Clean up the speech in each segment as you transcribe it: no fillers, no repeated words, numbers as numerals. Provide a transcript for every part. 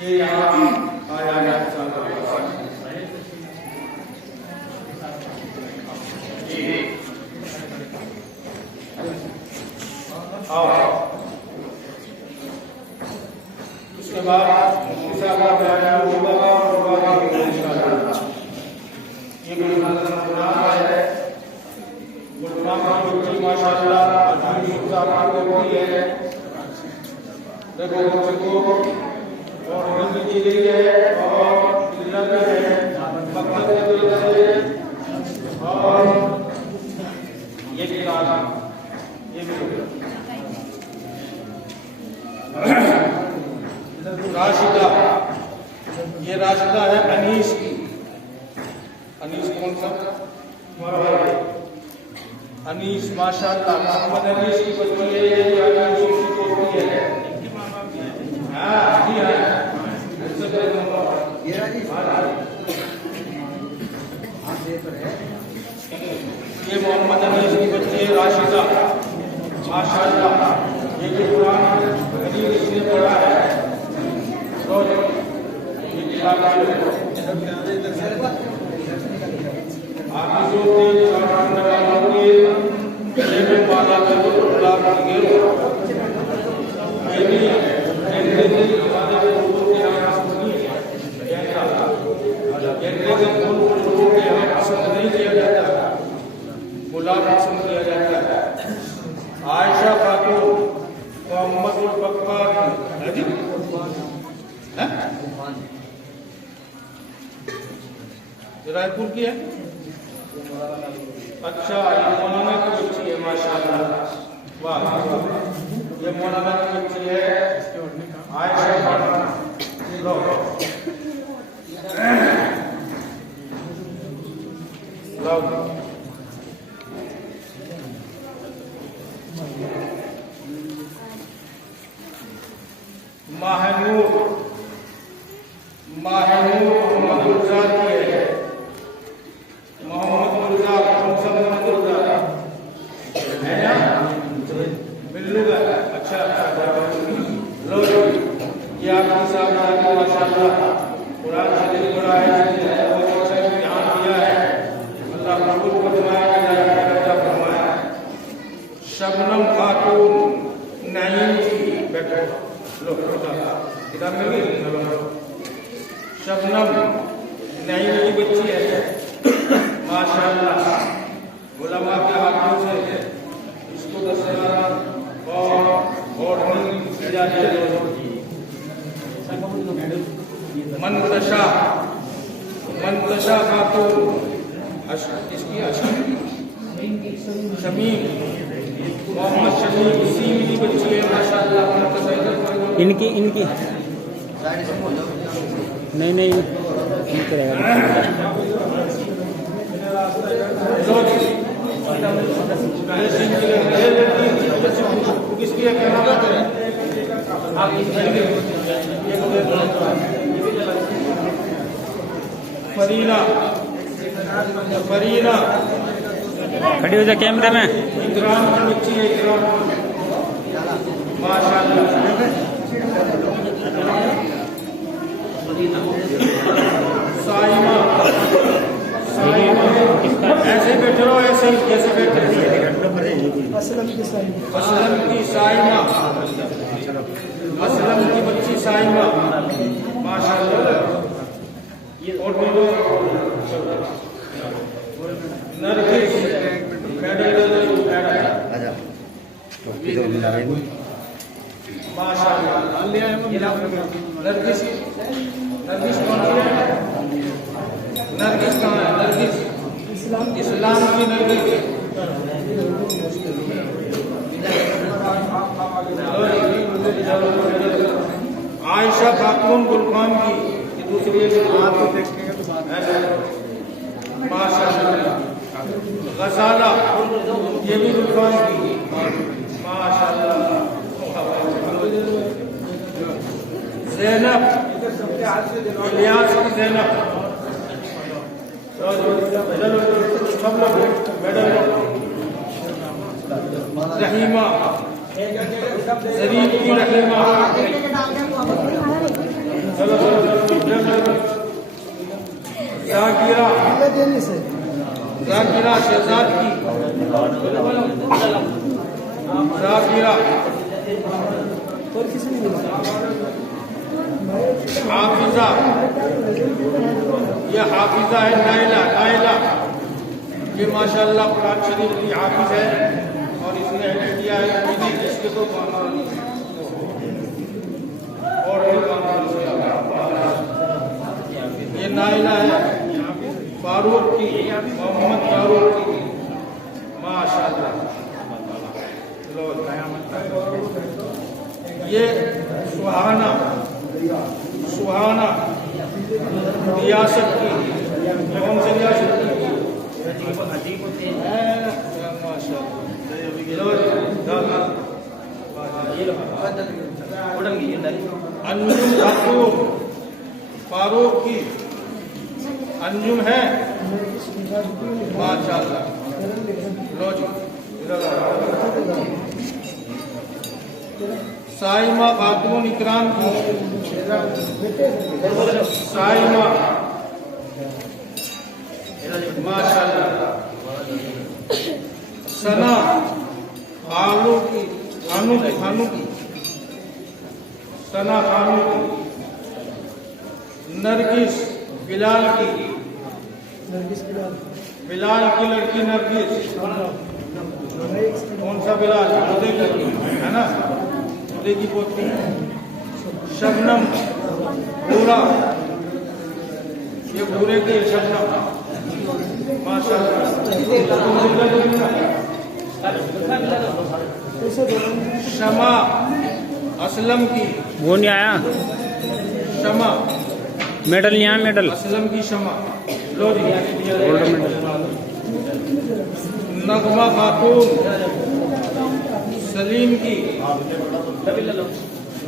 یہ یہاں آیا ہے اس کے بعد یہ ماشاء اللہ راشدہ، یہ راشدہ ہے انیس کی. انیس کون سا؟ انیس ماشاءاللہ محمد انیس کی بچی ہے. یہ انیس کی پوتی ہے. ہاں جی ہاں یہ محمد انیس کی بچی ہے راشدہ ماشاءاللہ. یہ جو قرآن حدیث اس نے پڑھا ہے عائشہ خاتون محمد البکار رائے پور کی ہے. اچھا یہ مولانا کی بچی ہے ماشاءاللہ. واہ یہ مولانا کی بچی ہے عائشہ خاتون. ماہنور محمد رضا کی ہے. محمد رضا کون سا محمد رضا ہے نا بلو کا. اچھا لو یہ آپ کی صاحب ماشاءاللہ قرآن شریف پڑھا ہے. امتحان دیا ہے. اللہ قبول فرمائے. شبنم خاتون نعیم کی بیٹھو کتاب میں بھی شبنم نعیم کی بچی ہے ماشاءاللہ. علماء کے ہاتھوں سے اس کو 10,000 اور منتشا خاتون اس کی شمیم محمد شمیم سیم کی بچی ہے ماشاءاللہ. ان کی نہیں کرے گا. فرینا کھڑی ہو جا کیمرے میں. اکرام کی بچی ہے اکرام ماشاءاللہ. سائمہ ایسے بیٹھے رہو ایسے ہی جیسے بیٹھے. اسلم کی سائمہ اسلم کی بچی سائمہ ماشاءاللہ. اور نرگس ماشاءاللہ. نرگس کون ہے؟ نرگس کہاں ہے؟ نرگس اسلام کی نرگس. عائشہ خاتون گلفام کی یہ دوسری ماشاءاللہ. غزالہ یہ بھی گلفام کی ماشاءاللہ. زینب الیاس کی زینب. سب لوگ رحیمہ शरीफ की रहनुमा चलो जाकिरा शहजाद की जाकिरा हाफिजा ये हाफिजा है नाइला नाइला ये माशाल्लाह कुरान शरीफ की हाफिज है और इसने एडिट किया है इसके तो और ये नाइला है फारूक की मोहम्मद फारूक की माशाल्लाह ये सुहाना सुहाना रियासत की कौन सी रियासत की अंजुम खातून फारूक की अंजुम है माशाल्लाह लो जी साइमा खातून इकराम की साइमा माशाल्लाह सना खानू की खानू की सना खानू की नरगिस बिलाल की बिलाल की लड़की नरगिस कौन सा बिलाल है ना की पोती शबनम पूरा ये पूरे के शबनम माशाल्लाह शमा असलम की वो नहीं आया शमा मेडल नहीं आया मेडल असलम की शमा लो जी गोल्ड मेडल नगमा खातून सलीम की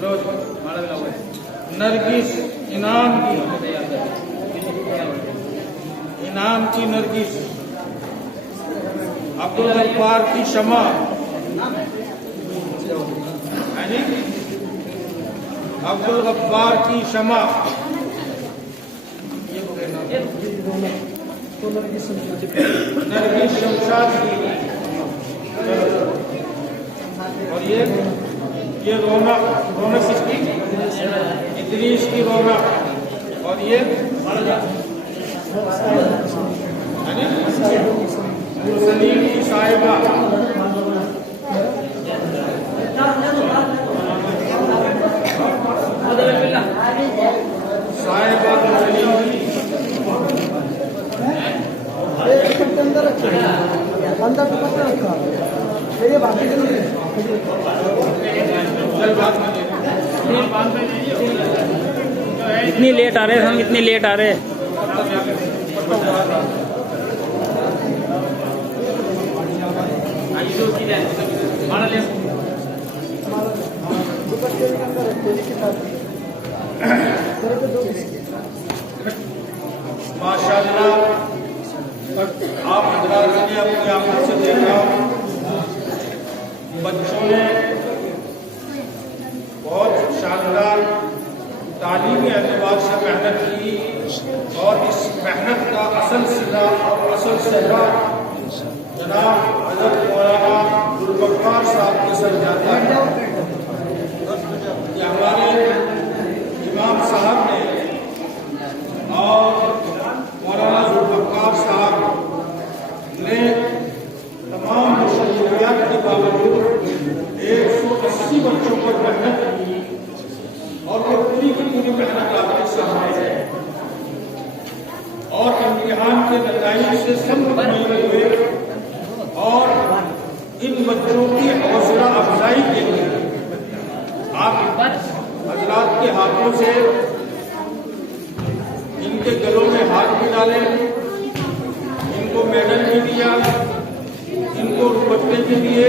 लो जी नरगिस इनाम की नरगिस अब्दुल गफ्फार की शमा अब्दुल गफ्फार की शमा नरगिस शमशाद की और ये रौनक इसकी इदरीस की रौनक और ये सलीम की साहिबा साहिबा सलीम की इतनी लेट आ रहे हम इतनी लेट आ रहे माशाल्लाह आप हजरात ने अपनी आंखों से देखा बच्चों ने बहुत शानदार तालीमी एतबार से मेहनत की और इस मेहनत का असल सिला और असल सहरा जनाब हजरत मौलाना जुल्फ़कार साहब के सर जाता है। ये हमारे इमाम साहब ने और मौलाना जुल्फ़कार साहब ने तमाम मुश्किलात के बावजूद 180 बच्चों पर मेहनत की और वो पूरी की पूरी मेहनत आपके सामने है और इम्तिहान के नतीजे से सब मुतमईन हुए और इन बच्चों की हौसला अफजाई के लिए आप हजरात के हाथों से इनके गलों में हाथ भी डाले, इनको मेडल भी दिया, इनको दुपट्टे भी दिए।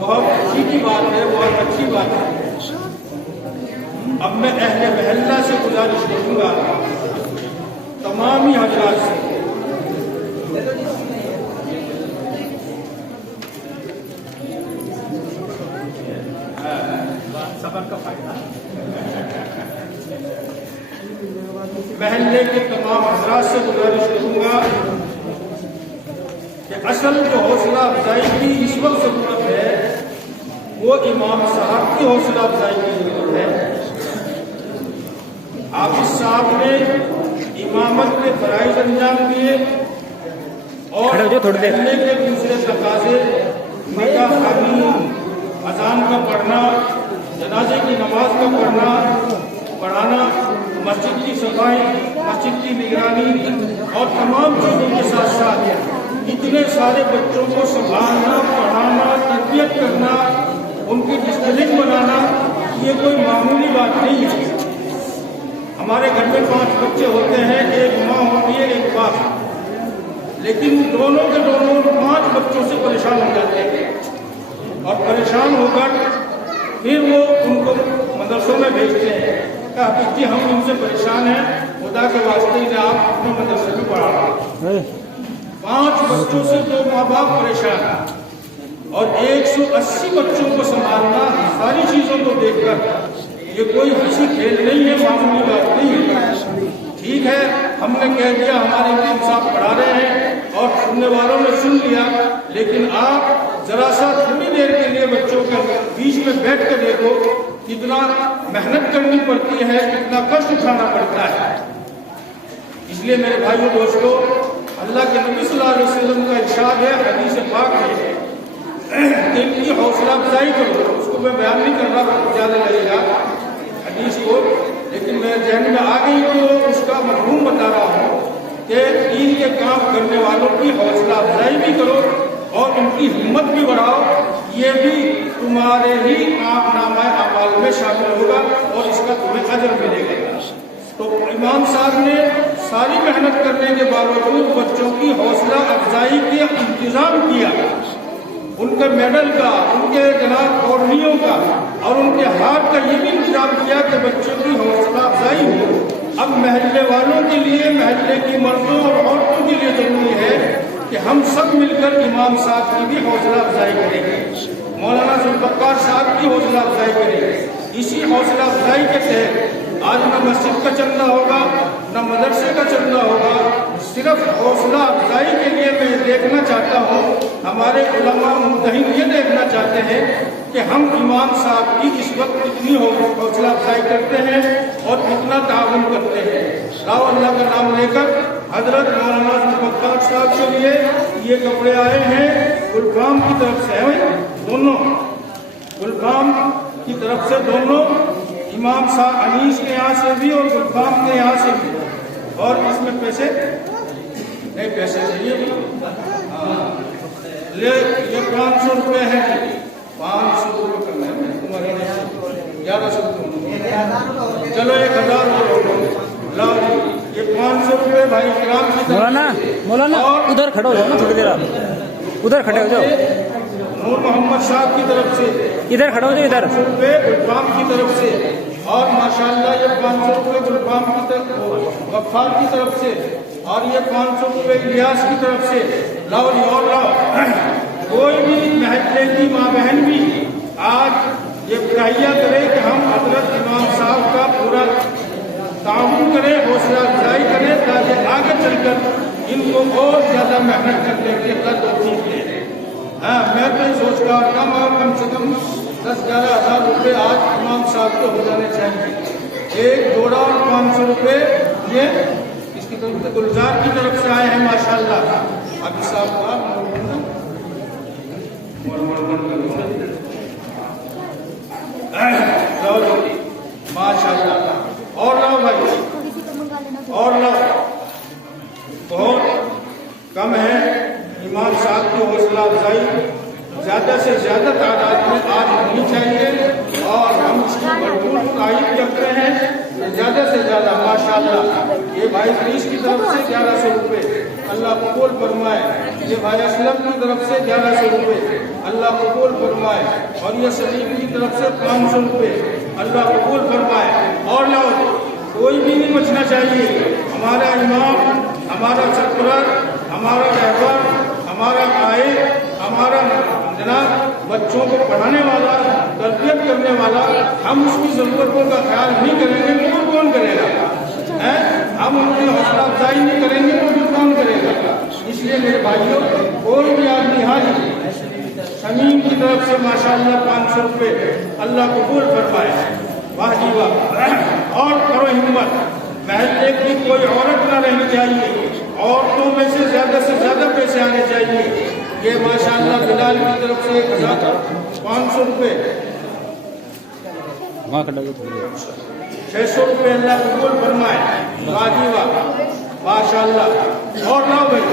बहुत खुशी की बात है, बहुत अच्छी बात है। अब मैं अहले महल्ला से गुजारिश करूंगा तमाम ही हजरात से محلے کے تمام حضرات سے گزارش کروں گا کہ اصل جو حوصلہ افزائی کی اس وقت ضرورت ہے وہ امام صاحب کی حوصلہ افزائی کی ضرورت ہے۔ حافظ صاحب نے امامت کے فرائض انجام دیے اور محلے کے دوسرے تقاضے نکاح خوانی، اذان کا پڑھنا، جنازے کی نماز کا پڑھانا، مسجد کی صفائی، مسجد کی نگرانی اور تمام چیزوں کے ساتھ ساتھ اتنے سارے بچوں کو سنبھالنا، پڑھانا، تربیت کرنا، ان کی ڈسپلن بنانا، یہ کوئی معمولی بات نہیں ہے۔ ہمارے گھر میں 5 بچے ہوتے ہیں، ایک ماں ہوتی ہے، ایک باپ، لیکن دونوں کے دونوں 5 بچوں سے پریشان ہو جاتے ہیں اور پریشان ہو کر پھر وہ ان کو مدرسوں میں بھیجتے ہیں کہ حافظ جی ہم ان سے پریشان ہیں، خدا کے واسطے انہیں آپ اپنے مدرسے میں پڑھا۔ 5 بچوں سے 2 ماں باپ پریشان ہیں اور 180 بچوں کو سنبھالنا ساری چیزوں کو دیکھ کر یہ کوئی ہنسی کھیل نہیں ہے، معمولی بات نہیں ہے۔ ٹھیک ہے، ہم نے کہہ دیا، ہمارے امام صاحب پڑھا رہے ہیں اور سننے والوں نے سن لیا، لیکن آپ ذرا سا تھوڑی دیر کے لیے بچوں کے بیچ میں بیٹھ کے دیکھو کتنا محنت کرنی پڑتی ہے، کتنا کشٹ اٹھانا پڑتا ہے۔ اس لیے میرے بھائیو دوستو، اللہ کے نبی صلی اللہ علیہ وسلم کا ارشاد ہے، حدیث پاک ہے کہ ان کی حوصلہ افزائی کرو۔ اس کو میں بیان نہیں کر رہا، زیادہ لگے گا حدیث کو، لیکن میرے ذہن میں آ گئی تو اس کا مفہوم بتا رہا ہوں کہ دین کے کام کرنے والوں کی حوصلہ افزائی بھی کرو اور ان کی ہمت بھی بڑھاؤ، یہ بھی تمہارے ہی نامہ اعمال میں شامل ہوگا اور اس کا تمہیں اجر ملے گا۔ تو امام صاحب نے ساری محنت کرنے کے باوجود بچوں کی حوصلہ افزائی کا انتظام کیا، ان کے میڈل کا، ان کے جناب اوڑھنیوں کا اور ان کے ہاتھ کا یہ بھی انتظام کیا کہ بچوں کی حوصلہ افزائی ہو۔ اب محلے والوں کے لیے، محلے کی مردوں اور عورتوں کے لیے ضروری ہے کہ ہم سب مل کر امام صاحب کی بھی حوصلہ افزائی کریں گے، مولانا ذوالفقار صاحب کی حوصلہ افزائی کریں گے۔ اسی حوصلہ افزائی کے تحت آج نہ مسجد کا چندہ ہوگا، نہ مدرسے کا چندہ ہوگا، صرف حوصلہ افزائی کے لیے میں دیکھنا چاہتا ہوں، ہمارے علماء متحد یہ دیکھنا چاہتے ہیں کہ ہم امام صاحب کی اس وقت کتنی حوصلہ افزائی کرتے ہیں اور کتنا تعاون کرتے ہیں۔ راو اللہ کا نام لے کر حضرت مولانا ذوالفقار صاحب کے لیے یہ کپڑے آئے ہیں گلفام کی طرف سے، دونوں گلفام کی طرف سے، دونوں امام صاحب انیس کے یہاں سے بھی اور گلفام کے یہاں سے بھی، اور اس میں پیسے نہیں، پیسے چاہیے لے، یہ 500 روپے ہے، 500 روپے کرنا ہے تمہارے 1100 روپے، چلو 1000 روپے لاؤ جی، یہ 500 روپے بھائی کرام کی مولانا ادھر کھڑے ہو جاؤ نا تھوڑی دیر، آپ ادھر کھڑے ہو جاؤ، نور محمد صاحب کی طرف سے ادھر کھڑے ہو جاؤ، ادھر روپے گلفام کی طرف سے، اور ماشاءاللہ یہ 500 روپے گلفام کی طرف غفار کی طرف سے، اور یہ 500 روپے الیاس کی طرف سے، لاؤ جی اور لاؤ۔ کوئی بھی محلے کی ماں بہن بھی آج یہ تہیہ کرے کہ ہم حضرت امام صاحب کا پورا تعاون کریں، حوصلہ افزائی کریں، تاکہ آگے چل کر ان کو اور زیادہ محنت کرنے کے اللہ توفیق دے۔ میں تو یہ سوچ رہا تھا کم سے کم 10-11 ہزار روپے آج امام صاحب کو ہو جانے چاہیے، ایک جوڑا اور 500 روپے یہ اس کی طرف سے گلزار کی طرف سے آئے ہیں ماشاءاللہ۔ حافظ صاحب کا ماشاءاللہ، اور لاؤ بھائی، اور لاؤ، بہت کم ہے امام صاحب کی حوصلہ افزائی زیادہ سے زیادہ تعداد میں آج ہونی چاہیے، اور ہم اس کی بھرپور تائید کرتے ہیں زیادہ سے زیادہ ماشاءاللہ۔ یہ بھائی فریش کی طرف سے 1100 روپے، اللہ قبول فرمائے۔ یہ بھائی اسلم کی طرف سے 1100 روپے، اللہ قبول فرمائے۔ اور یہ سلیم کی طرف سے 500 روپے، اللہ قبول فرمائے۔ اور لاؤ، کوئی بھی نہیں بچنا چاہیے، ہمارا امام، ہمارا سربراہ، ہمارا رہبر، ہمارا قائد، ہمارا جناب بچوں کو پڑھانے والا، تربیت کرنے والا، ہم हम उसकी ज़रूरतों का ख्याल नहीं करेंगे तो फिर कौन करेगा? हम उनकी हौसला अफजाई नहीं करेंगे तो फिर कौन करेगा? इसलिए मेरे भाइयों, कोई भी आदमी हाजिर शमीम की तरफ से माशाअल्लाह 500 रुपये अल्लाह कबूल फरमाए। वाह जी वाह। और करो हिम्मत, महल्ले की कोई औरत ना रहनी चाहिए, औरतों में से ज़्यादा पैसे आने चाहिए। ये माशाअल्लाह बिलाल की तरफ से 500 रुपये, 600 रुपये अल्लाह कबूल फरमाए। वाह जी वाह, माशाअल्लाह। और ना भाई,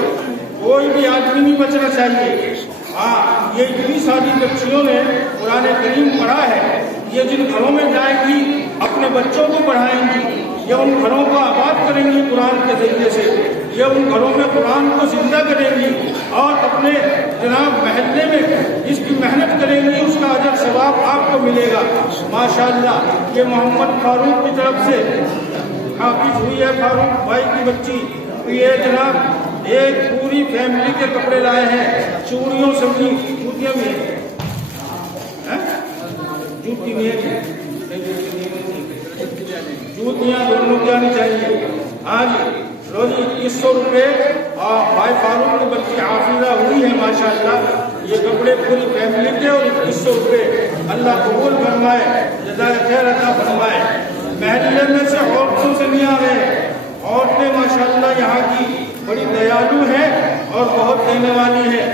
कोई भी आदमी नहीं बचना चाहिए। हाँ, ये इतनी सारी बच्चियों ने कुरान करीम पढ़ा है, ये जिन घरों में जाएंगी अपने बच्चों को पढ़ाएंगी, ये उन घरों को आबाद करेंगी कुरान के जरिए से, ये उन घरों में कुरान को जिंदा करेंगी और अपने जनाब महल्ले में इसकी मेहनत करेंगी, उसका अजर सवाब आपको मिलेगा माशाअल्लाह। ये मोहम्मद फारूक की तरफ से हाफिज हुई है, फारूक भाई की बच्ची। ये जनाब एक पूरी फैमिली के कपड़े लाए हैं, चूड़ियों से भी, जूतियाँ भी हैं, जूती भी है, जूतियाँ दोनों की आनी चाहिए। हाँ जी, रोजी 2100 रुपये। और भाई फारूक की बच्ची हाफिजा हुई है माशाअल्लाह। ये कपड़े पूरी फैमिली के और 2100 रुपये अल्लाह कबूल फरमाए, जज़ाए खैर अता फरमाए। महल्ले में से औरतों से नहीं आ रहे, औरतें माशाअल्लाह यहाँ की बड़ी दयालु हैं और बहुत देने वाली हैं।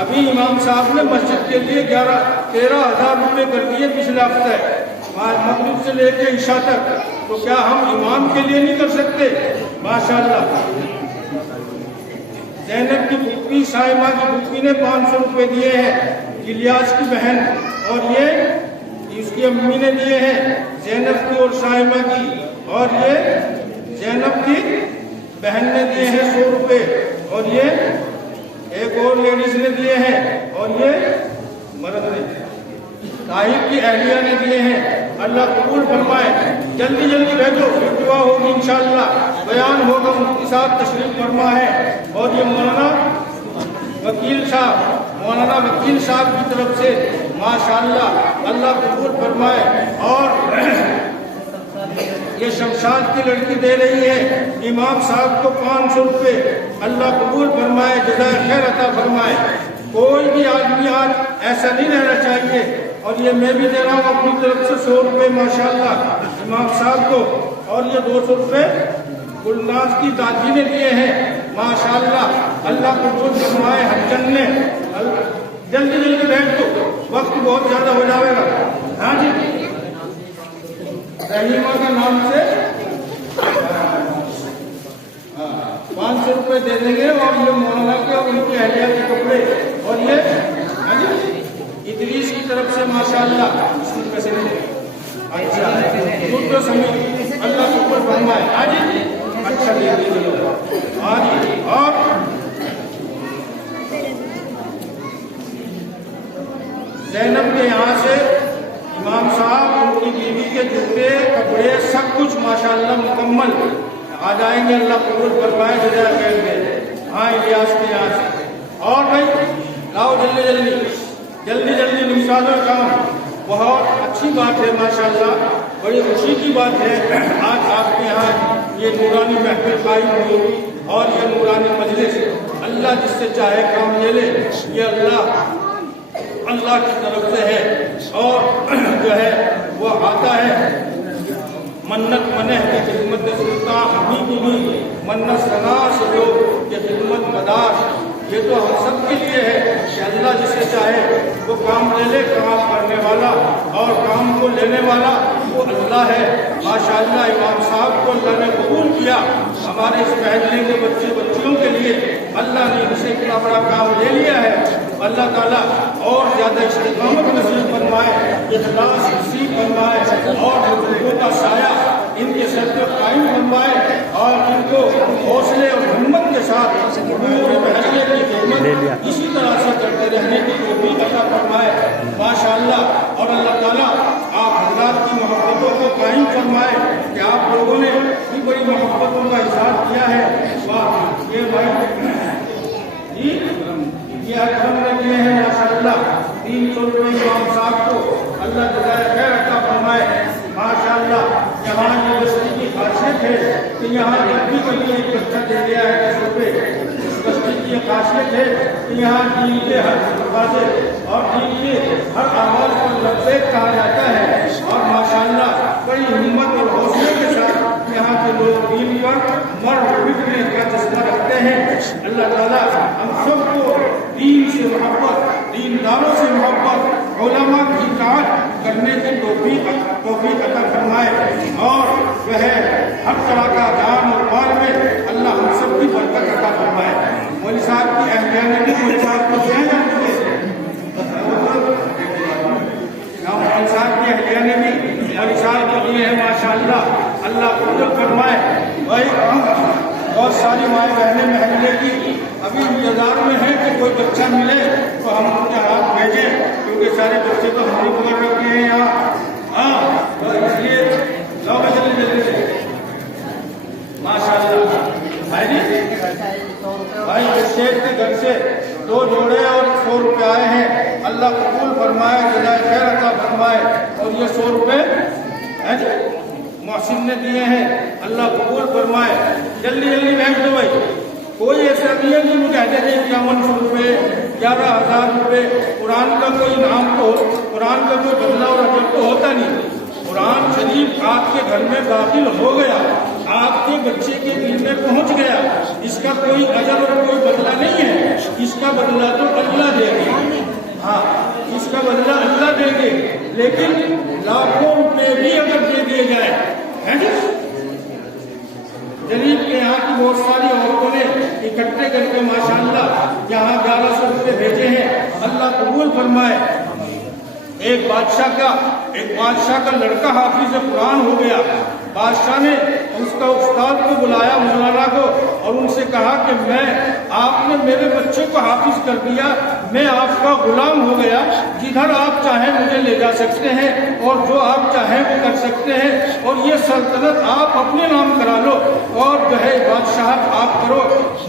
अभी इमाम साहब ने मस्जिद के लिए 13,000 रुपये कर दिए पिछले हफ्ते, मगरिब से लेकर इशा तक। तो क्या हम इमाम के लिए नहीं कर सकते? माशाअल्लाह। ज़ैनब की फुप्पी, साहिबा की फुप्पी ने 500 रुपये दिए हैं, इलियास की बहन, और ये उसकी अम्मी ने दिए हैं ज़ैनब की और साहिबा की, और ये ज़ैनब की बहन ने दिए हैं 100 रुपये, और ये एक और लेडीज ने दिए हैं, और ये मर्द ने, ताहिब की अहलिया ने दिए हैं। अल्लाह कबूल फरमाए। जल्दी जल्दी भेजो, दुआ होगी इंशाअल्लाह, बयान होगा, मुफ्ती साहब तशरीफ फरमा है। और ये मौलाना वकील साहब की तरफ से माशाअल्लाह अल्लाह कबूल फरमाए। और ये शमशाद की लड़की दे रही है इमाम साहब को 500 रुपये, अल्लाह कबूल फरमाए, जज़ाए खैर अता फरमाए। कोई भी आदमी आज ऐसा नहीं रहना चाहिए। और ये मैं भी दे रहा हूँ अपनी तरफ से 100 रुपये माशाअल्लाह इमाम साहब को, और ये 200 रुपये गुलनाज की दादी ने दिए हैं माशाअल्लाह, अल्लाह कबूल फरमाए। हजन ने जल्दी जल्दी बैठ दो, वक्त बहुत ज़्यादा हो जाएगा। हाँ जी, रहीमा के नाम से 500 रुपये दे देंगे, और ये मौलाना के और उनकी अहलिया के कपड़े, और ये इदरीस की तरफ से माशाअल्लाह पैसे देंगे। अच्छा, दूसरा समीर अल्लाह कबूल फरमाए। आज अच्छा दे दीजिए आज। और ज़ैनब के यहाँ से इमाम साहब, उनकी बीवी के जूते, कपड़े, सब कुछ माशाअल्लाह मुकम्मल आ जाएंगे, अल्लाह कबूल फरमाए, जज़ाए खैर दे। हाँ, इलियास के यहाँ से। और भाई लाओ जल्दी जल्दी निपटा दो काम। बहुत अच्छी बात है माशाअल्लाह, बड़ी खुशी की बात है आज आपके यहाँ ये नूरानी महफिल कायम हुई और ये नूरानी मजलिस। अल्लाह जिससे चाहे काम ले ले, ये अल्लाह की तरफ से है। और जो है वो आता है मन्नत मने की खिदमत सुल्तान हमीदी भी मन्नत सना से जो ये खिदमत मदार, ये तो हम सब के लिए है कि अल्लाह जिसे चाहे वो काम ले ले। काम करने वाला और काम को लेने वाला वो अल्लाह है माशाअल्लाह। इमाम साहब को अल्लाह ने कबूल किया, हमारे इस महल्ले के बच्चियों के लिए अल्लाह ने इनसे इतना बड़ा काम ले लिया है। अल्लाह ताला और ज़्यादा इस्तिकामत नसीब फरमाए, इखलास नसीब फरमाए, और बुजुर्गों का साया इनके सर पर कायम फरमाए, और इनको हौसले और हिम्मत के साथ पूरे महल्ले की खिदमत इसी तरह से करते रहने की तौफीक अता फरमाए माशाअल्लाह। और अल्लाह ताला आप हज़रात की मोहब्बतों को कायम फरमाए कि आप लोगों ने इतनी बड़ी मोहब्बतों का इज़हार किया है। वाह, ये भाई जी ये अकरम ने दिए हैं माशाअल्लाह 300 रुपये इमाम साहब को, अल्लाह जज़ाए खैर अता फरमाए। यहाँ ये बस्ती की खासियत है कि यहाँ जब भी कभी एक बच्चा दे दिया है 10 रुपये, इस बस्ती की ये खासियत है कि यहाँ दीन के हर दरवाजे और दीन के हर आवाज को लब्बैक कहा जाता है। और माशाअल्लाह बड़ी हिम्मत और हौसले के साथ यहाँ के लोग दीन पर मर्द बिकने का जज्बा रखते हैं। अल्लाह ताला हम सबको दीन से मोहब्बत, दीनदारों से मोहब्बत, उलमा की इताअत करने की तौफीक अता फरमाए और वह हर तरह का दान और माल में अल्लाह हम सब की बरकत अता फरमाए। मौलवी साहब की अहलिया ने भी मौलवी साहब को दिया जाते मौलवी साहब की अहलिया ने भी मौलवी साहब को दिए हैं माशाअल्लाह, अल्लाह कबूल फरमाए। भाई हम बहुत सारी माएँ बहनें महल्ले की अभी इंतजार में है कि कोई बच्चा मिले तो हम उनके हाथ भेजें, क्योंकि सारे बच्चे तो हम ही पकड़ रखे हैं यहाँ। हाँ, तो इसलिए जाओ जल्दी जल्दी से माशाअल्लाह। भाई जी, भाई इस शेख के घर से 2 जोड़े और 100 रुपये आए हैं, अल्लाह कबूल फरमाए, जज़ाए खैर अता फरमाए। और ये 100 रुपये हैं जी मोहसिन ने दिए हैं, अल्लाह कबूल फरमाए। जल्दी जल्दी भेज दो भाई, कोई ऐसा नहीं है कि मुझे कहते थे 5100 रुपये, 11,000 रुपये। कुरान का कोई नाम तो, कुरान का कोई बदला और अजर तो होता नहीं। कुरान शरीफ आपके घर में दाखिल हो गया, आपके बच्चे के दिल में पहुंच गया, इसका कोई अजर और कोई बदला नहीं है। इसका बदला तो अल्लाह देंगे, हाँ इसका बदला अल्लाह देंगे। लेकिन लाखों रुपए भी अगर दे दिए जाए, है जी जरीब के यहाँ की बहुत सारी औरतों ने इकट्ठे करके माशाअल्लाह यहाँ 1100 रुपये भेजे हैं, अल्लाह कबूल फरमाए। एक बादशाह का लड़का हाफिज कुरान हो गया। बादशाह ने उसका उस्ताद को बुलाया, मौलाना को, और उनसे कहा कि आपने मेरे बच्चे को हाफिज कर दिया, मैं आपका गुलाम हो गया, जिधर आप चाहें मुझे ले जा सकते हैं और जो आप चाहें वो कर सकते हैं, और ये सल्तनत आप अपने नाम करा लो और जो है बादशाहत आप करो।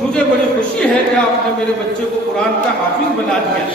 मुझे बड़ी खुशी है कि आपने मेरे बच्चे को कुरान का हाफिज बना दिया।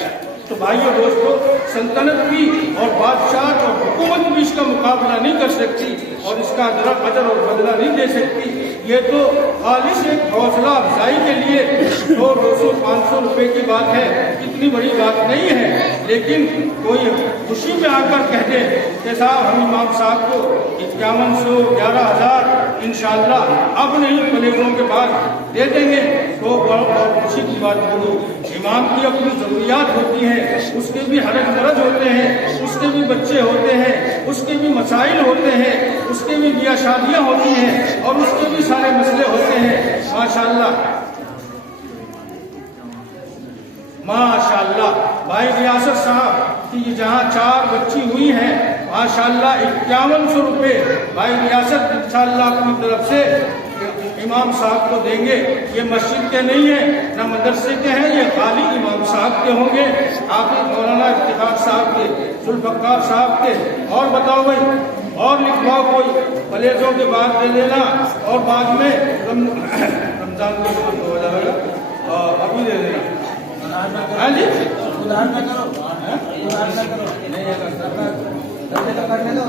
तो भाइयों दोस्तों, सल्तनत भी और बादशाह और हुकूमत भी इसका मुकाबला नहीं कर सकती और इसका अजर और बदला नहीं दे सकती। ये तो खालिस एक हौसला अफजाई के लिए 100, 200, 500 रुपए की बात है, इतनी बड़ी बात नहीं है। लेकिन कोई खुशी में आकर कह दे कि साहब हम इमाम साहब को 5100, 11,000 इंशाअल्लाह अब नहीं प्लेटों के बाद दे देंगे, तो बहुत खुशी की बात होगी। इमाम की अपनी जरूरियात होती है, उसके भी हरज मरज होते हैं, उसके भी बच्चे होते हैं, उसके भी मसाइल होते हैं, उसके भी ब्याह शादियाँ होती हैं और उसके भी सारे मसले होते हैं। माशाअल्लाह माशाअल्लाह। भाई रियासत साहब की जहाँ 4 बच्ची हुई हैं, माशाअल्लाह 5100 रुपये भाई रियासत इंशाअल्लाह अपनी तरफ से इमाम साहब को देंगे। ये मस्जिद के नहीं है, न मदरसे के हैं, ये खाली इमाम साहब के होंगे, हाफिज मौलाना इफ्तिखार साहब के, जुल्फकार साहब के। और बताओ भाई, और लिखवाओ कोई, कलेजों के बाद दे देना और बाद में रमजान को शुरू हो जाएगा और अभी दे देना। हाँ जी, उधार न करो, उधार न करो, नहीं करने दो।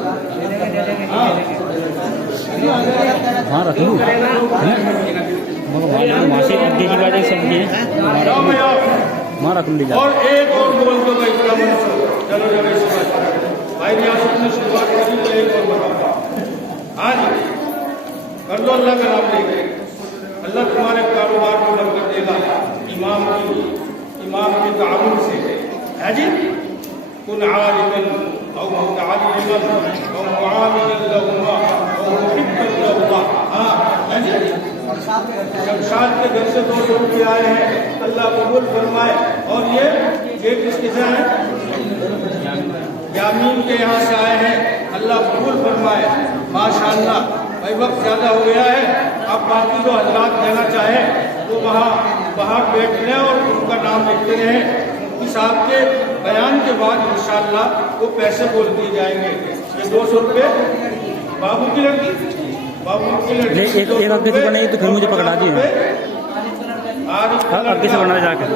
हाँ रख लूँ मासी की बात है सब ये वहाँ रख लूँ। और एक और बोल दो भाई, चलो भाई रियासत ने शुरुआत करी तो एक और बताओ। हाँ जी कर दो, अल्लाह का नाम लेके, अल्लाह तुम्हारे कारोबार को बरकत देगा इमाम के ताउन से। है जी, कुन आलिमन और मुतअल्लिमन और मुआविनन लहुमा और मुहिब्बन लहुमा। हाँ है जी, शमशाद के घर से 200 रुपये आए हैं, अल्लाह कबूल फरमाए। और ये किसके से आए? यामीन के यहाँ से आए हैं, अल्लाह कबूल फरमाए। माशाअल्लाह। भाई वक्त ज़्यादा हो गया है, अब बाकी जो हजरात देना चाहें वो वहाँ बैठ लें और उनका नाम लिखते रहें। मुफ्ती साहब के बयान के बाद इंशाअल्लाह वो पैसे बोल दिए जाएंगे। ये 200 रुपये बाबू की लड़की एक आगे से बनाई तो फिर मुझे पकड़ा दिए, आगे से बना जाकर।